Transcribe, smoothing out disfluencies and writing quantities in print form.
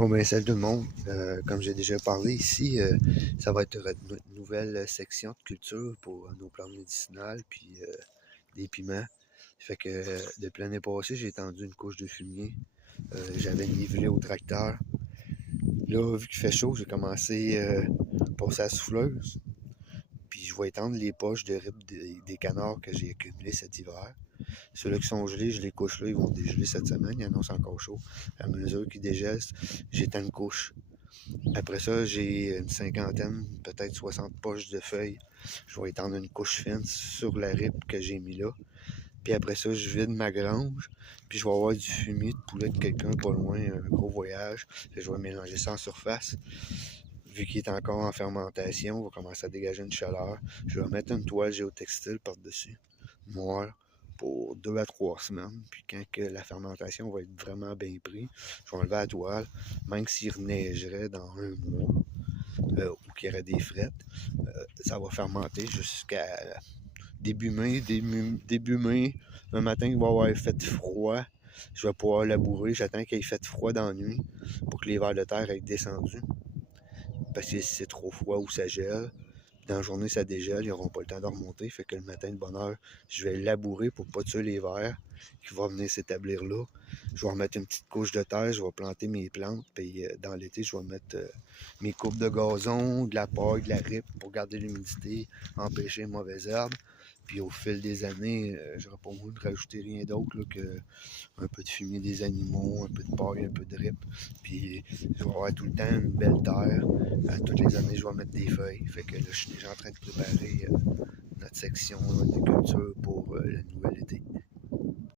Bon ben salut tout le monde. Comme j'ai déjà parlé ici, ça va être notre nouvelle section de culture pour nos plantes médicinales puis des piments. Fait que depuis l'année passée, j'ai étendu une couche de fumier. J'avais nivelé au tracteur. Là, vu qu'il fait chaud, j'ai commencé à passer à la souffleuse. Puis je vais étendre les poches de ribs des canards que j'ai accumulés cet hiver. Ceux-là qui sont gelés, je les couche là, ils vont dégeler cette semaine, ils annoncent encore chaud. À mesure qu'ils dégèlent, j'étends une couche. Après ça, j'ai une cinquantaine, peut-être 60 poches de feuilles. Je vais étendre une couche fine sur la rip que j'ai mis là. Puis après ça, je vide ma grange. Puis je vais avoir du fumier de poulet de quelqu'un pas loin, un gros voyage. Puis je vais mélanger ça en surface. Vu qu'il est encore en fermentation, on va commencer à dégager une chaleur. Je vais mettre une toile géotextile par-dessus, noire, pour 2 à 3 semaines. Puis quand que la fermentation va être vraiment bien prise, je vais enlever la toile, même s'il reneigerait dans un mois, ou qu'il y aurait des frettes, ça va fermenter jusqu'à début mai. Début mai, un matin, il va avoir fait froid. Je vais pouvoir labourer. J'attends qu'il ait fait froid dans la nuit pour que les vers de terre aient descendu. Parce que si c'est trop froid ou ça gèle, dans la journée ça dégèle, ils n'auront pas le temps de remonter. Fait que le matin de bonne heure, je vais labourer pour pas tuer les vers qui vont venir s'établir là. Je vais remettre une petite couche de terre, je vais planter mes plantes. Puis dans l'été, je vais mettre mes coupes de gazon, de la paille, de la ripe pour garder l'humidité, empêcher les mauvaises herbes. Puis au fil des années, j'aurai pas besoin de rajouter rien d'autre que un peu de fumier des animaux, un peu de paille, un peu de rip. Puis je vais avoir tout le temps une belle terre. Toutes les années, je vais mettre des feuilles. Fait que là, je suis déjà en train de préparer notre section de culture pour le nouvel été.